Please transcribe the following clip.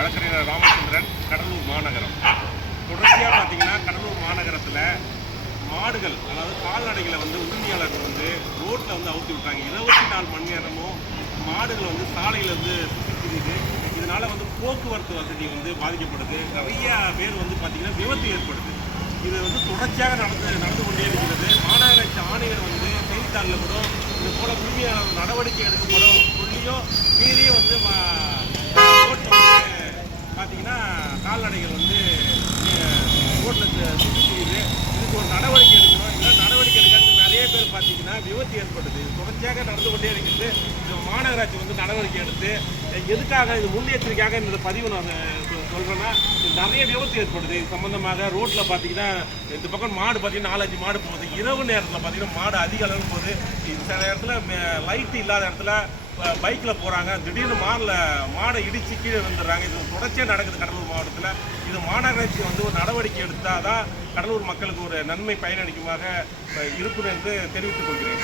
வழக்கறிஞர் ராமச்சந்திரன் கடலூர் மாநகரம். தொடர்ச்சியாக பார்த்தீங்கன்னா கடலூர் மாநகரத்தில் மாடுகள் அதாவது கால்நடைகளை வந்து உரிமையாளர்கள் வந்து ரோட்டில் வந்து அவுத்தி விட்டாங்க. இருபத்தி நாலு மணி நேரமும் மாடுகள் வந்து சாலையில் வந்து சுற்றி திரியுது வந்து போக்குவரத்து வசதி வந்து பாதிக்கப்படுது. நிறைய பேர் வந்து பார்த்திங்கன்னா விபத்து ஏற்படுது. இது வந்து தொடர்ச்சியாக நடந்து நடந்து கொண்டே இருக்கிறது. மாநகராட்சி ஆணையர் வந்து செய்தித்தாளில் கூட இது போல உரிமையாளர் நடவடிக்கை எடுக்கப்படும் சொல்லியும் மீறியும் வந்து ரோட்டில் வந்து பார்த்தீங்கன்னா கால்நடைகள் வந்து ரோட்டில் இதுக்கு ஒரு நடவடிக்கை எடுக்கணும். இல்லை நடவடிக்கை எடுக்கிறது நிறைய பேர் பார்த்தீங்கன்னா விபத்து ஏற்படுது தொடர்ச்சியாக நடந்து கொண்டே இருக்கிறது இந்த மாநகராட்சி வந்து நடவடிக்கை எடுத்து எதுக்காக இது முன்னெச்சரிக்கையாக இந்த பதிவு நான் சொல்கிறேன்னா இது நிறைய விபத்து ஏற்படுது. இது சம்மந்தமாக ரோட்டில் பார்த்தீங்கன்னா இந்த பக்கம் மாடு பார்த்தீங்கன்னா நாலஞ்சு மாடு போகுது. இரவு நேரத்தில் பார்த்தீங்கன்னா மாடு அதிக அளவு போகுது. சில இடத்துல லைட்டு இல்லாத இடத்துல பைக்கில் போகிறாங்க திடீர்னு மாடில் மாடை இடிச்சு கீழே வந்துடுறாங்க இது தொடர்ச்சியாக நடக்குது கடலூர் மாவட்டத்தில். இது மாநகராட்சி வந்து ஒரு நடவடிக்கை எடுத்தால் தான் கடலூர் மக்களுக்கு ஒரு நன்மை பயனளிக்குமாக இருக்கும் என்று தெரிவித்துக் கொள்கிறேன்.